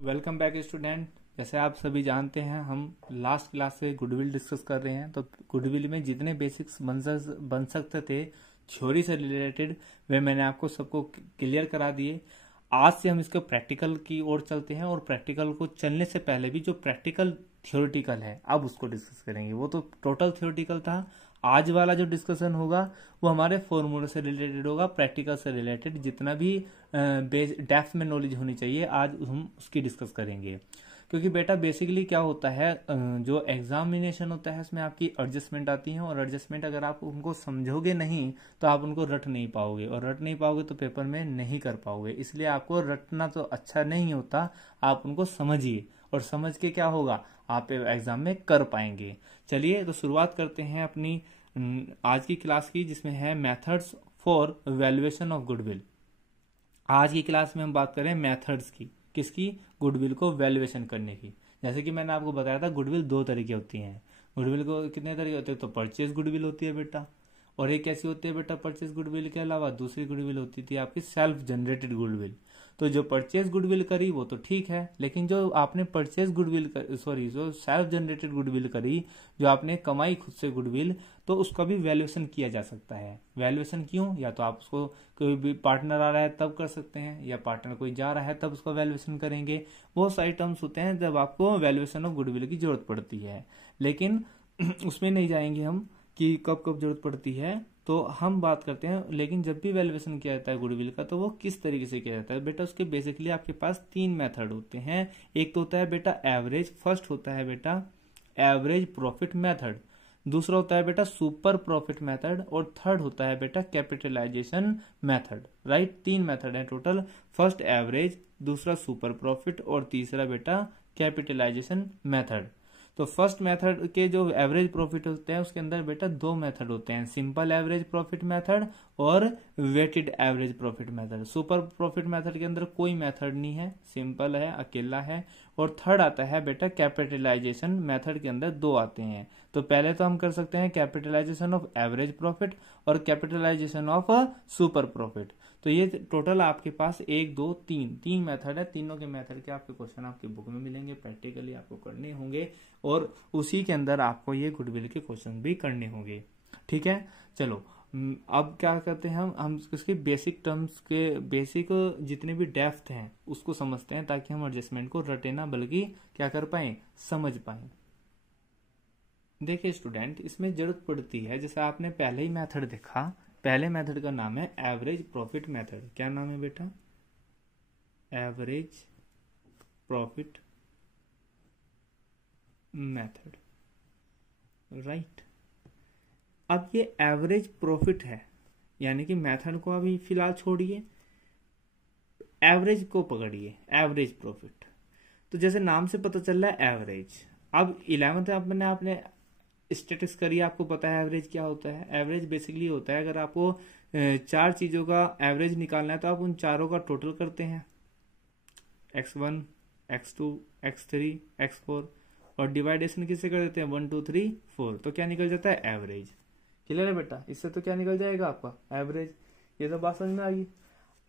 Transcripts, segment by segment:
Welcome back student. जैसे आप सभी जानते हैं हम लास्ट क्लास से गुडविल डिस्कस कर रहे हैं। तो गुडविल में जितने बेसिक्स बन सकते थे थ्योरी से रिलेटेड वे मैंने आपको सबको क्लियर करा दिए। आज से हम इसको प्रैक्टिकल की ओर चलते हैं और प्रैक्टिकल को चलने से पहले भी जो प्रैक्टिकल थ्योरेटिकल है अब उसको डिस्कस करेंगे। वो तो टोटल थ्योरेटिकल था। आज वाला जो डिस्कशन होगा वो हमारे फॉर्मूले से रिलेटेड होगा, प्रैक्टिकल से रिलेटेड जितना भी डेप्थ में नॉलेज होनी चाहिए आज हम उसकी डिस्कस करेंगे। क्योंकि बेटा बेसिकली क्या होता है, जो एग्जामिनेशन होता है उसमें आपकी एडजस्टमेंट आती है और एडजस्टमेंट अगर आप उनको समझोगे नहीं तो आप उनको रट नहीं पाओगे और रट नहीं पाओगे तो पेपर में नहीं कर पाओगे। इसलिए आपको रटना तो अच्छा नहीं होता, आप उनको समझिए और समझ के क्या होगा आप एग्जाम में कर पाएंगे। चलिए तो शुरुआत करते हैं अपनी आज की क्लास की, जिसमें है methods for valuation of goodwill. आज की क्लास में हम बात करें मेथड्स की, किसकी? गुडविल को वैल्यूएशन करने की। जैसे कि मैंने आपको बताया था गुडविल दो तरीके होती हैं। गुडविल को कितने तरीके होते हैं? तो परचेज गुडविल होती है बेटा, और एक कैसी होती है बेटा परचेज गुडविल के अलावा दूसरी गुडविल होती थी आपकी सेल्फ जनरेटेड गुडविल। तो जो परचेज गुडविल करी वो तो ठीक है, लेकिन जो आपने परचेज गुडविल जो सेल्फ जनरेटेड गुडविल करी, जो आपने कमाई खुद से गुडविल, तो उसका भी वैल्यूएशन किया जा सकता है। वैल्यूएशन क्यों? या तो आप उसको कोई भी पार्टनर आ रहा है तब कर सकते हैं, या पार्टनर कोई जा रहा है तब उसका वैल्यूएशन करेंगे। बहुत सारे टर्म्स होते हैं जब आपको वैल्यूएशन ऑफ गुडविल की जरूरत पड़ती है, लेकिन उसमें नहीं जाएंगे हम कि कब कब जरूरत पड़ती है। तो हम बात करते हैं, लेकिन जब भी वैल्यूएशन किया जाता है गुडविल का तो वो किस तरीके से किया जाता है बेटा? उसके बेसिकली आपके पास तीन मेथड होते हैं। एक तो होता है बेटा एवरेज, फर्स्ट होता है बेटा एवरेज प्रॉफिट मेथड, दूसरा होता है बेटा सुपर प्रॉफिट मेथड, और थर्ड होता है बेटा कैपिटलाइजेशन मेथड। राइट, तीन मेथड है टोटल। फर्स्ट एवरेज, दूसरा सुपर प्रॉफिट और तीसरा बेटा कैपिटलाइजेशन मेथड। तो फर्स्ट मेथड के जो एवरेज प्रॉफिट होते हैं उसके अंदर बेटा दो मेथड होते हैं, सिंपल एवरेज प्रॉफिट मेथड और weighted average profit method. Super profit method के अंदर कोई मेथड नहीं है, सिंपल है, अकेला है। और थर्ड आता है बेटा कैपिटलाइजेशन मेथड के अंदर दो आते हैं। तो पहले तो हम कर सकते हैं कैपिटलाइजेशन ऑफ एवरेज प्रॉफिट और कैपिटलाइजेशन ऑफ सुपर प्रॉफिट। तो ये टोटल आपके पास एक दो तीन मेथड है। तीनों के मेथड के आपके क्वेश्चन आपकी बुक में मिलेंगे, प्रैक्टिकली आपको करने होंगे और उसी के अंदर आपको ये गुडविल के क्वेश्चन भी करने होंगे। ठीक है, चलो अब क्या करते हैं हम इसके बेसिक टर्म्स के बेसिक जितने भी डेप्थ हैं उसको समझते हैं, ताकि हम एडजस्टमेंट को रटे ना बल्कि क्या कर पाए, समझ पाए। देखिए स्टूडेंट, इसमें जरूरत पड़ती है, जैसे आपने पहले ही मेथड देखा, पहले मेथड का नाम है एवरेज प्रॉफिट मेथड। क्या नाम है बेटा? Average profit method. राइट, अब ये एवरेज प्रॉफिट है, यानी कि मेथड को अभी फिलहाल छोड़िए, एवरेज को पकड़िए, एवरेज प्रॉफिट। तो जैसे नाम से पता चल रहा है एवरेज। अब 11th में आपने स्टेटिक्स करी, आपको पता है एवरेज क्या होता है। एवरेज बेसिकली होता है, अगर आपको चार चीजों का एवरेज निकालना है तो आप उन चारों का टोटल करते हैं, x1 x2 x3 x4, और डिवाइडेशन किससे कर देते हैं, 1 2 3 4, तो क्या निकल जाता है एवरेज। क्लियर है बेटा? इससे तो क्या निकल जाएगा आपका एवरेज। ये तो बात समझ में आ गई।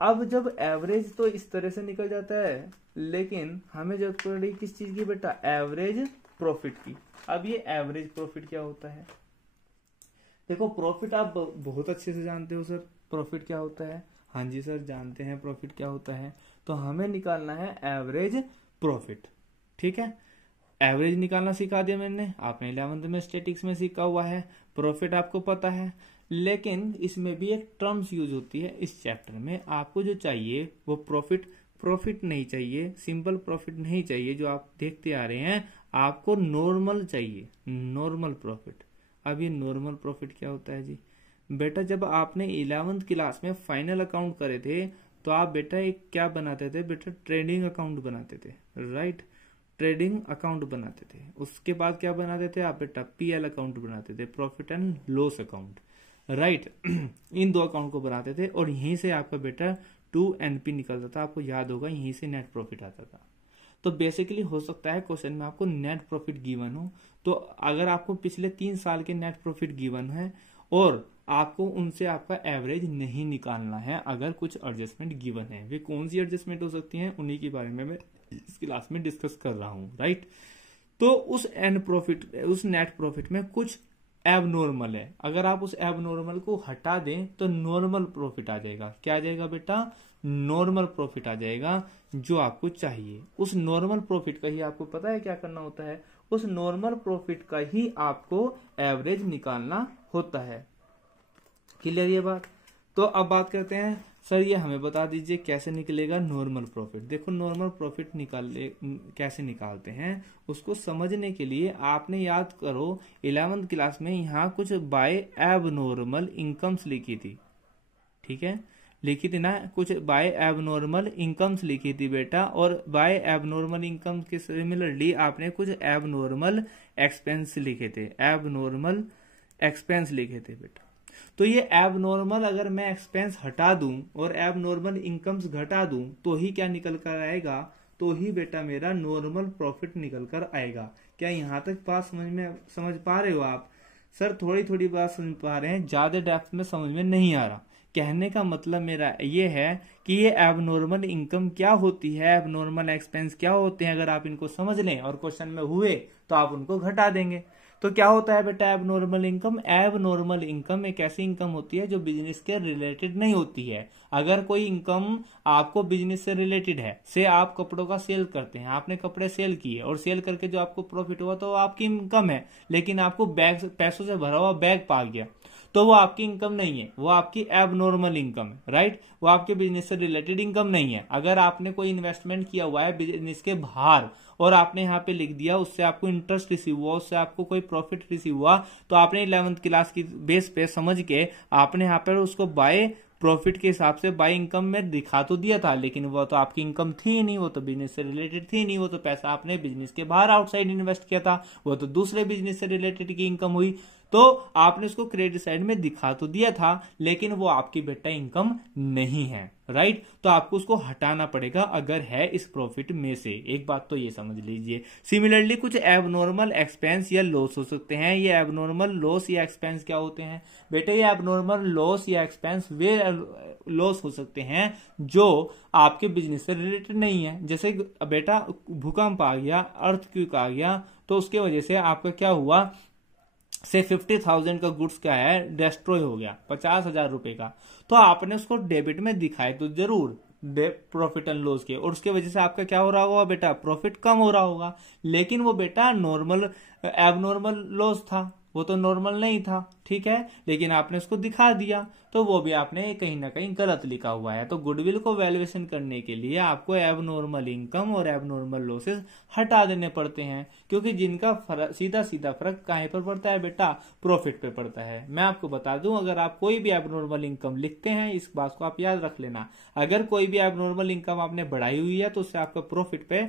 अब जब एवरेज तो इस तरह से निकल जाता है, लेकिन हमें जरूरत पड़ रही किस चीज की बेटा? एवरेज प्रॉफिट की। अब ये एवरेज प्रॉफिट क्या होता है? देखो प्रॉफिट आप बहुत अच्छे से जानते हो सर, प्रॉफिट क्या होता है। हाँ जी सर जानते हैं प्रॉफिट क्या होता है। तो हमें निकालना है एवरेज प्रॉफिट। ठीक है, एवरेज निकालना सिखा दिया मैंने, आपने 11th में स्टैटिक्स में सीखा हुआ है। प्रॉफिट आपको पता है, लेकिन इसमें भी एक टर्म्स यूज होती है इस चैप्टर में। आपको जो चाहिए वो प्रॉफिट नहीं चाहिए, सिंपल प्रॉफिट नहीं चाहिए जो आप देखते आ रहे हैं, आपको नॉर्मल चाहिए, नॉर्मल प्रॉफिट। अब ये नॉर्मल प्रॉफिट क्या होता है जी बेटा? जब आपने 11th क्लास में फाइनल अकाउंट करे थे तो आप बेटा एक क्या बनाते थे बेटा? ट्रेडिंग अकाउंट बनाते थे। राइट, ट्रेडिंग अकाउंट बनाते थे। उसके बाद क्या बनाते थे आप बेटा? पीएल अकाउंट बनाते थे, profit and loss account. Right, इन दो अकाउंट को बनाते थे और यहीं से आपका बेटा 2NP निकलता था। आपको याद होगा यहीं से नेट प्रॉफिट आता था। तो बेसिकली हो सकता है क्वेश्चन में आपको नेट प्रॉफिट गिवन हो, तो अगर आपको पिछले 3 साल के नेट प्रॉफिट गिवन है और आपको उनसे आपका एवरेज नहीं निकालना है, अगर कुछ एडजस्टमेंट गिवन है, वे कौन सी एडजस्टमेंट हो सकती हैं उन्हीं के बारे में मैं इस क्लास में डिस्कस कर रहा हूं, राइट। तो उस नेट प्रॉफिट में कुछ एबनॉर्मल है, अगर आप उस एबनॉर्मल को हटा दें तो नॉर्मल प्रॉफिट आ जाएगा। क्या आ जाएगा बेटा? नॉर्मल प्रॉफिट आ जाएगा, जो आपको चाहिए। उस नॉर्मल प्रॉफिट का ही आपको पता है क्या करना होता है, उस नॉर्मल प्रॉफिट का ही आपको एवरेज निकालना होता है। क्लियर ये बात? तो अब बात करते हैं, सर ये हमें बता दीजिए कैसे निकलेगा नॉर्मल प्रॉफिट। देखो नॉर्मल प्रॉफिट कैसे निकालते हैं, उसको समझने के लिए आपने याद करो 11th क्लास में यहाँ कुछ बाय एबनॉर्मल इनकम्स लिखी थी, ठीक है, लिखी थी ना, कुछ बाय एबनॉर्मल इनकम्स लिखी थी बेटा। और बाय एबनॉर्मल इनकम के सिमिलरली आपने कुछ एबनॉर्मल एक्सपेंस लिखे थे, एबनॉर्मल एक्सपेंस लिखे थे बेटा। तो ये एबनॉर्मल अगर मैं एक्सपेंस हटा दूं और एबनॉर्मल इनकम्स घटा दूं तो ही क्या निकल कर आएगा, तो ही बेटा मेरा नॉर्मल प्रॉफिट निकल कर आएगा। क्या यहाँ तक बात समझ पा रहे हो आप? सर थोड़ी थोड़ी बात समझ पा रहे हैं, ज्यादा डेप्थ में समझ में नहीं आ रहा। कहने का मतलब मेरा ये है कि ये एबनॉर्मल इनकम क्या होती है, एबनॉर्मल एक्सपेंस क्या होते हैं, अगर आप इनको समझ लें और क्वेश्चन में हुए तो आप उनको घटा देंगे। तो क्या होता है बेटा एबनॉर्मल इनकम? एबनॉर्मल इनकम एक ऐसी इनकम होती है जो बिजनेस के रिलेटेड नहीं होती है। अगर कोई इनकम आपको बिजनेस से रिलेटेड है, से आप कपड़ों का सेल करते हैं, आपने कपड़े सेल किए और सेल करके जो आपको प्रॉफिट हुआ तो वो आपकी इनकम है, लेकिन आपको बैग पैसों से भरा हुआ बैग पा गया तो वो आपकी इनकम नहीं है, वो आपकी एबनॉर्मल इनकम है, राइट। वो आपके बिजनेस से रिलेटेड इनकम नहीं है। अगर आपने कोई इन्वेस्टमेंट किया हुआ है बिजनेस के बाहर और आपने यहाँ पे लिख दिया उससे आपको इंटरेस्ट रिसीव हुआ, उससे आपको कोई प्रॉफिट रिसीव हुआ, तो आपने 11th क्लास की बेस पे समझ के आपने यहाँ पर उसको बाय प्रॉफिट के हिसाब से बाय इनकम में दिखा तो दिया था, लेकिन वो तो आपकी इनकम थी ही नहीं, वो तो बिजनेस से रिलेटेड थी नहीं, वो तो पैसा आपने बिजनेस के बाहर आउटसाइड इन्वेस्ट किया था, वो तो दूसरे बिजनेस से रिलेटेड की इनकम हुई। तो आपने उसको क्रेडिट साइड में दिखा तो दिया था, लेकिन वो आपकी बेटा इनकम नहीं है, राइट। तो आपको उसको हटाना पड़ेगा अगर है इस प्रॉफिट में से। एक बात तो ये समझ लीजिए। सिमिलरली कुछ एबनॉर्मल एक्सपेंस या लॉस हो सकते हैं। ये एबनॉर्मल लॉस या एक्सपेंस क्या होते हैं बेटे? ये एबनॉर्मल लॉस या एक्सपेंस वे लॉस हो सकते हैं जो आपके बिजनेस से रिलेटेड नहीं है। जैसे बेटा भूकंप आ गया, अर्थक्वेक आ गया, तो उसके वजह से आपका क्या हुआ, से 50,000 का गुड्स क्या है डिस्ट्रॉय हो गया, 50,000 रुपए का, तो आपने उसको डेबिट में दिखाए तो जरूर प्रॉफिट एंड लॉस के, और उसके वजह से आपका क्या हो रहा होगा बेटा, प्रॉफिट कम हो रहा होगा। लेकिन वो बेटा नॉर्मल एबनॉर्मल लॉस था, वो तो नॉर्मल नहीं था, ठीक है, लेकिन आपने उसको दिखा दिया, तो वो भी आपने कहीं ना कहीं गलत लिखा हुआ है। तो गुडविल को वैल्यूएशन करने के लिए आपको एबनॉर्मल इनकम और एबनॉर्मल लॉसेस हटा देने पड़ते हैं, क्योंकि जिनका सीधा सीधा फर्क कहाँ पर पड़ता है बेटा, प्रॉफिट पे पड़ता है। मैं आपको बता दूं, अगर आप कोई भी एबनॉर्मल इनकम लिखते हैं, इस बात को आप याद रख लेना, अगर कोई भी एबनॉर्मल इनकम आपने बढ़ाई हुई है तो उससे आपका प्रॉफिट पे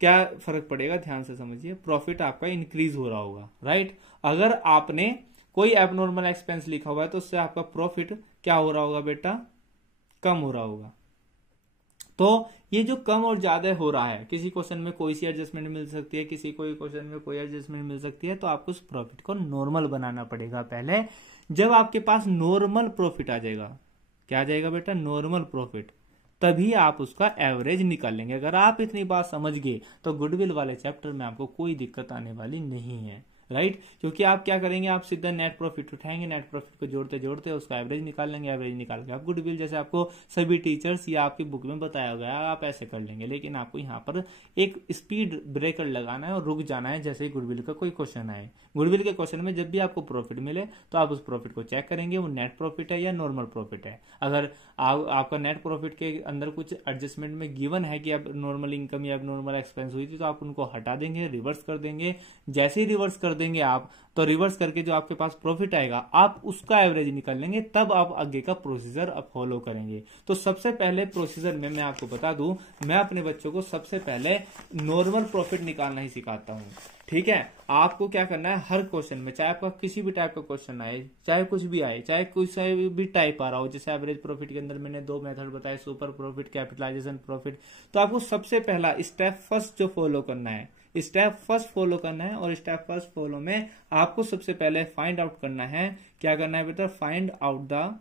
क्या फर्क पड़ेगा, ध्यान से समझिए, प्रॉफिट आपका इंक्रीज हो रहा होगा, राइट। अगर आपने कोई एबनॉर्मल एक्सपेंस लिखा हुआ है तो उससे आपका प्रॉफिट क्या हो रहा होगा बेटा, कम हो रहा होगा। तो ये जो कम और ज्यादा हो रहा है, किसी क्वेश्चन में कोई सी एडजस्टमेंट मिल सकती है, किसी कोई क्वेश्चन में कोई एडजस्टमेंट मिल सकती है, तो आपको उस प्रॉफिट को नॉर्मल बनाना पड़ेगा पहले। जब आपके पास नॉर्मल प्रॉफिट आ जाएगा, क्या आ जाएगा बेटा, नॉर्मल प्रॉफिट, तभी आप उसका एवरेज निकालेंगे। अगर आप इतनी बात समझ गए तो गुडविल वाले चैप्टर में आपको कोई दिक्कत आने वाली नहीं है, राइट। क्योंकि आप क्या करेंगे, आप सीधा नेट प्रॉफिट उठाएंगे, नेट प्रॉफिट को जोड़ते जोड़ते उसका एवरेज निकाल लेंगे, एवरेज निकाल के आप गुडविल, जैसे आपको सभी टीचर्स या आपकी बुक में बताया गया आप ऐसे कर लेंगे। लेकिन आपको यहाँ पर एक स्पीड ब्रेकर लगाना है और रुक जाना है जैसे ही गुडविल का कोई क्वेश्चन आए। गुडविल के क्वेश्चन में जब भी आपको प्रॉफिट मिले तो आप उस प्रॉफिट को चेक करेंगे वो नेट प्रॉफिट है या नॉर्मल प्रॉफिट है। अगर आपका नेट प्रॉफिट के अंदर कुछ एडजस्टमेंट में गिवन है कि अब नॉर्मल इनकम या अब नॉर्मल एक्सपेंस हुई थी, तो आप उनको हटा देंगे, रिवर्स कर देंगे। जैसे ही रिवर्स कर देंगे आप, तो रिवर्स करके जो आपके पास प्रॉफिट आएगा आप उसका एवरेज निकाल लेंगे, तब आप आगे का प्रोसीजर आप फॉलो करेंगे। तो सबसे पहले प्रोसीजर में मैं आपको बता दूं, मैं अपने बच्चों को सबसे पहले नॉर्मल प्रॉफिट निकालना ही सिखाता हूं, ठीक है। आपको क्या करना है, हर क्वेश्चन में, चाहे आपका किसी भी टाइप का क्वेश्चन आए, चाहे कुछ भी आए, चाहे कुछ भी टाइप आ रहा हो, जैसे एवरेज प्रॉफिट के अंदर मैंने 2 मेथड बताए, सुपर प्रॉफिट, कैपिटलाइजेशन प्रॉफिट, तो आपको सबसे पहला स्टेप फर्स्ट जो फॉलो करना है, स्टेप फर्स्ट फॉलो करना है। और स्टेप फर्स्ट फॉलो में आपको सबसे पहले फाइंड आउट करना है, क्या करना है बेटा, फाइंड आउट द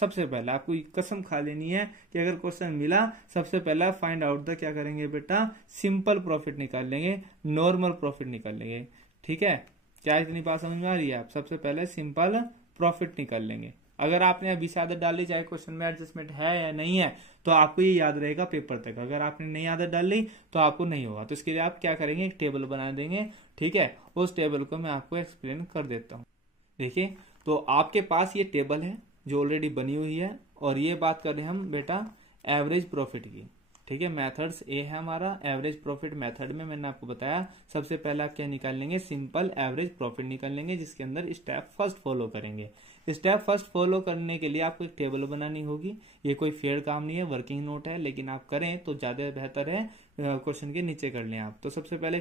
सबसे पहला आपको कसम खा लेनी है कि अगर क्वेश्चन मिला सबसे पहला फाइंड आउट द क्या करेंगे बेटा, सिंपल प्रॉफिट निकाल लेंगे, नॉर्मल प्रॉफिट निकाल लेंगे। ठीक है, क्या इतनी बात समझ में आ रही है? आप सबसे पहले सिंपल प्रॉफिट निकाल लेंगे। अगर आपने अभी से आदत डाली, चाहे क्वेश्चन में एडजस्टमेंट है या नहीं है, तो आपको ये याद रहेगा पेपर तक। अगर आपने नहीं आदत डाल ली तो आपको नहीं होगा। तो इसके लिए आप क्या करेंगे, एक टेबल बना देंगे। ठीक है, उस टेबल को मैं आपको एक्सप्लेन कर देता हूँ। देखिए, तो आपके पास ये टेबल है जो ऑलरेडी बनी हुई है, और ये बात कर रहे हैं हम बेटा एवरेज प्रॉफिट की। ठीक है, मेथड्स ए है हमारा एवरेज प्रॉफिट मेथड में। मैंने आपको बताया सबसे पहले आप क्या निकाल लेंगे, सिंपल एवरेज प्रॉफिट निकाल लेंगे, जिसके अंदर स्टेप फर्स्ट फॉलो करेंगे। स्टेप फर्स्ट फॉलो करने के लिए आपको एक टेबल बनानी होगी। ये कोई फेयर काम नहीं है, वर्किंग नोट है, लेकिन आप करें तो ज्यादा बेहतर है। क्वेश्चन के नीचे कर लें आप। तो सबसे पहले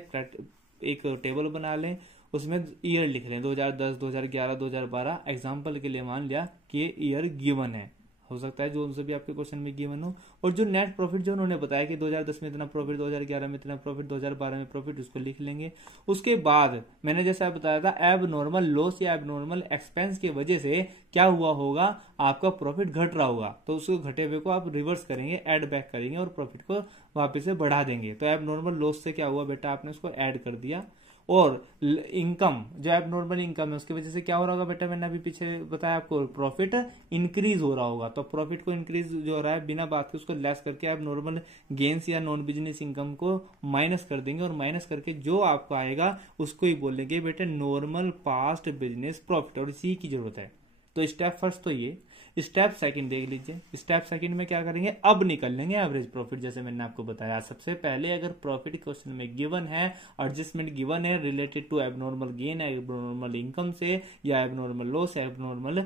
एक टेबल बना लें, उसमें ईयर लिख लें 2010, 2011, 2012। एग्जाम्पल के लिए मान लिया कि ये ईयर गिवन है, हो सकता है जो उनसे भी आपके क्वेश्चन में गिवन हो। और जो नेट प्रॉफिट जो उन्होंने बताया कि 2010 में इतना प्रॉफिट, 2011 में इतना प्रॉफिट, 2012 में प्रॉफिट, उसको लिख लेंगे। उसके बाद मैंने जैसा बताया था, एब नॉर्मल लॉस या एब नॉर्मल एक्सपेंस की वजह से क्या हुआ होगा, आपका प्रॉफिट घट रहा होगा, तो उसको घटे हुए को आप रिवर्स करेंगे, एड बैक करेंगे और प्रॉफिट को वापस से बढ़ा देंगे। तो एब नॉर्मल लॉस से क्या हुआ बेटा, आपने उसको ऐड कर दिया। और इनकम जो एबनॉर्मल इनकम है उसकी वजह से क्या हो रहा होगा बेटा, मैंने अभी पीछे बताया आपको, प्रॉफिट इंक्रीज हो रहा होगा। तो प्रॉफिट को इंक्रीज जो हो रहा है बिना बात के उसको लेस करके एबनॉर्मल गेन्स या नॉन बिजनेस इनकम को माइनस कर देंगे, और माइनस करके जो आपको आएगा उसको ही बोलेंगे बेटे नॉर्मल पास्ट बिजनेस प्रॉफिट, और इसी की जरूरत है। तो स्टेप फर्स्ट तो ये। स्टेप सेकंड देख लीजिए। स्टेप सेकंड में क्या करेंगे, अब निकल लेंगे एवरेज प्रॉफिट। जैसे मैंने आपको बताया, सबसे पहले अगर प्रॉफिट क्वेश्चन में गिवन है, एडजस्टमेंट गिवन है related to abnormal gain, abnormal income से, या एबनॉर्मल लॉस, एबनॉर्मल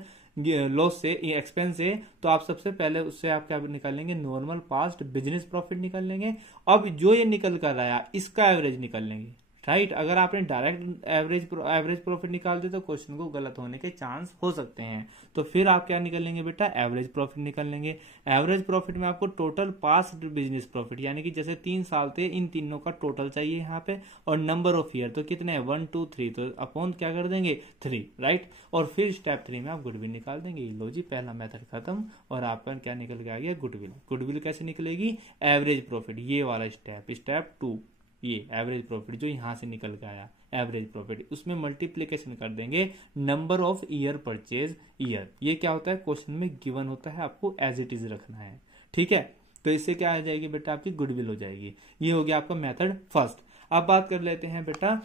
लॉस से, एक्सपेंस से, तो आप सबसे पहले उससे आप क्या निकालेंगे, नॉर्मल पास्ट बिजनेस प्रॉफिट निकाल लेंगे। अब जो ये निकल कर आया इसका एवरेज निकाल लेंगे। राइट, अगर आपने डायरेक्ट एवरेज प्रॉफिट निकाल दिया तो क्वेश्चन को गलत होने के चांस हो सकते हैं। तो फिर आप क्या निकाल लेंगे बेटा, एवरेज प्रॉफिट निकाल लेंगे। एवरेज प्रॉफिट में आपको टोटल पास्ट बिजनेस प्रॉफिट, यानी कि जैसे 3 साल थे, इन तीनों का टोटल चाहिए यहाँ पे, और नंबर ऑफ ईयर तो कितने हैं, 1, 2, 3, तो अपॉन क्या कर देंगे 3। राइट, और फिर स्टेप 3 में आप गुडविल निकाल देंगे। लो जी, पहला मेथड खत्म, और आपका क्या निकल के आ गया, गुडविल। गुडविल कैसे निकलेगी, एवरेज प्रॉफिट, ये वाला स्टेप, स्टेप 2, ये एवरेज प्रॉफिट जो यहां से निकल के आया एवरेज प्रॉफिट, उसमें मल्टीप्लीकेशन कर देंगे number of year purchase year. ये क्या होता है, क्वेश्चन में गिवन होता है, आपको एज इट इज रखना है। ठीक है, तो इससे क्या आ जाएगी बेटा, आपकी गुडविल हो जाएगी। ये हो गया आपका मेथड फर्स्ट। अब बात कर लेते हैं बेटा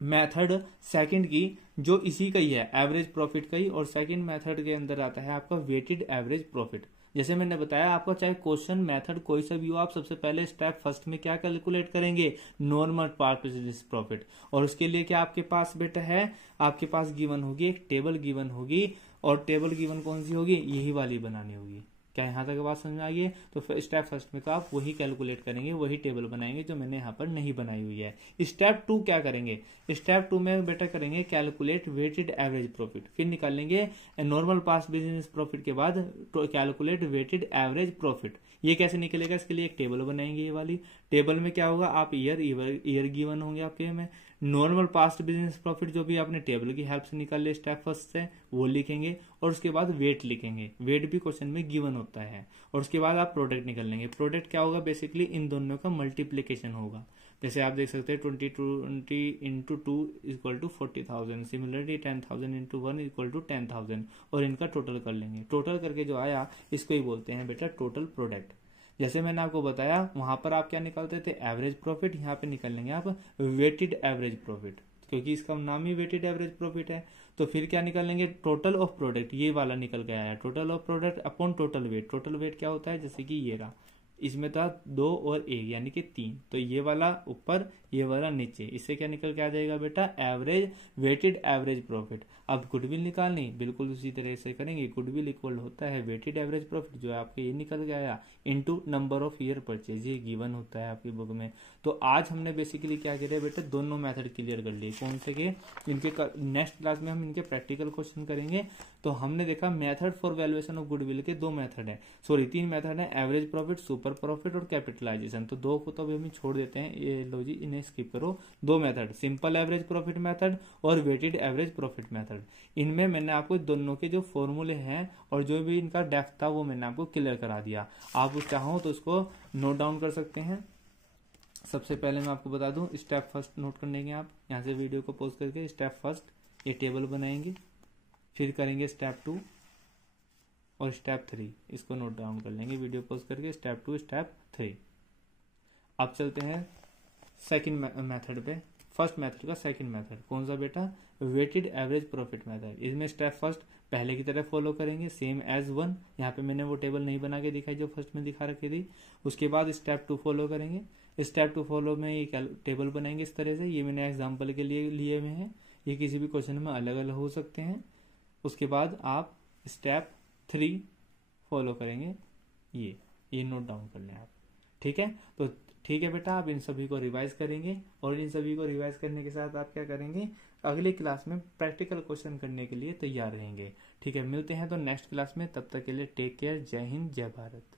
मेथड सेकंड की, जो इसी का ही है, एवरेज प्रॉफिट का ही। और सेकंड मेथड के अंदर आता है आपका वेटेड एवरेज प्रॉफिट। जैसे मैंने बताया आपको, चाहे क्वेश्चन मेथड कोई सा भी हो, आप सबसे पहले स्टेप फर्स्ट में क्या कैलकुलेट करेंगे, नॉर्मल पास्ट बिजनेस प्रॉफिट। और उसके लिए क्या आपके पास बेटा है, आपके पास गिवन होगी, एक टेबल गिवन होगी, और टेबल गिवन कौन सी होगी, यही वाली बनानी होगी। क्या यहां तक बात समझ में आई है? तो स्टेप फर्स्ट में तो आप वही कैलकुलेट करेंगे, वही टेबल बनाएंगे जो मैंने यहाँ पर नहीं बनाई हुई है। स्टेप 2 क्या करेंगे, स्टेप 2 में बेटा करेंगे कैलकुलेट वेटेड एवरेज प्रॉफिट। फिर निकालेंगे नॉर्मल पास्ट बिजनेस प्रॉफिट के बाद कैलकुलेट वेटेड एवरेज प्रॉफिट। ये कैसे निकलेगा, इसके लिए एक टेबल बनाएंगे। ये वाली टेबल में क्या होगा, आप ईयर गिवन होंगे आपके में, नॉर्मल पास्ट बिजनेस प्रॉफिट जो भी आपने टेबल की हेल्प से निकाल लिया स्टेप फर्स्ट से, वो लिखेंगे। और उसके बाद वेट लिखेंगे, वेट भी क्वेश्चन में गिवन होता है। और उसके बाद आप प्रोडक्ट निकाल लेंगे। प्रोडक्ट क्या होगा, बेसिकली इन दोनों का मल्टीप्लीकेशन होगा। जैसे आप देख सकते हैं 20 into 2 equal to 40,000, similarly 10,000 into 1 equal to 10,000, और इनका टोटल कर लेंगे। टोटल करके जो आया इसको ही बोलते हैं बेटा टोटल प्रोडक्ट। जैसे मैंने आपको बताया वहां पर आप क्या निकालते थे, एवरेज प्रॉफिट, यहाँ पे निकल लेंगे आप वेटेड एवरेज प्रॉफिट, क्योंकि इसका नाम ही वेटेड एवरेज प्रॉफिट है। तो फिर क्या निकालेंगे, टोटल ऑफ प्रोडक्ट, ये वाला निकल के आया, total of product upon total weight. Total weight क्या होता है, जैसे कि ये रहा, इसमें था 2 और 1 यानी कि 3, तो ये वाला ऊपर ये वाला नीचे, इससे क्या निकल के आ जाएगा बेटा, एवरेज वेटेड एवरेज प्रॉफिट। अब गुडविल निकालनी बिल्कुल उसी तरह से करेंगे। गुडविल इक्वल होता है वेटेड एवरेज प्रॉफिट, जो आपके ये निकल के आया, into number of year purchase, ये गिवन होता है आपकी बुक में। तो आज हमने बेसिकली क्या किया बेटा, दोनों मेथड क्लियर कर लिए। कौन से के, इनके नेक्स्ट क्लास में हम इनके प्रैक्टिकल क्वेश्चन करेंगे। तो हमने देखा method for valuation of goodwill के 2 मेथड है, सॉरी 3 मेथड है, average profit, super super profit और कैपिटलाइजेशन। तो दो को तो अभी हम छोड़ देते हैं, ये लो जी, इन्हें स्किप करो। दो method, simple average profit method और वेटेड एवरेज प्रॉफिट मेथड, इनमें मैंने आपको दोनों के जो फॉर्मूले हैं और जो भी इनका डेप्थ था वो मैंने आपको क्लियर करा दिया। आप चाहो तो उसको नोट डाउन कर सकते हैं। सबसे पहले मैं आपको बता दूं, स्टेप फर्स्ट नोट कर लेंगे आप यहाँ से वीडियो को पॉज करके। स्टेप फर्स्ट ये टेबल बनाएंगे, फिर करेंगे स्टेप 2 और स्टेप 3, इसको नोट डाउन कर लेंगे वीडियो पॉज करके। Step 2 step 3। अब चलते हैं सेकंड मेथड पे। फर्स्ट मेथड का सेकंड मेथड कौन सा बेटा, वेटेड एवरेज प्रॉफिट मेथड। इसमें स्टेप फर्स्ट पहले की तरह फॉलो करेंगे, सेम एज 1। यहाँ पे मैंने वो टेबल नहीं बना के दिखाई जो फर्स्ट में दिखा रखी थी। उसके बाद स्टेप 2 फॉलो करेंगे। स्टेप 2 फॉलो में ये टेबल बनाएंगे इस तरह से, ये मैंने एग्जाम्पल के लिए लिए हुए हैं, ये किसी भी क्वेश्चन में अलग अलग हो सकते हैं। उसके बाद आप स्टेप 3 फॉलो करेंगे, ये नोट डाउन कर लें आप। ठीक है, तो ठीक है बेटा, आप इन सभी को रिवाइज करेंगे और इन सभी को रिवाइज करने के साथ आप क्या करेंगे, अगली क्लास में प्रैक्टिकल क्वेश्चन करने के लिए तैयार रहेंगे। ठीक है, मिलते हैं तो नेक्स्ट क्लास में, तब तक के लिए टेक केयर, जय हिंद जय भारत।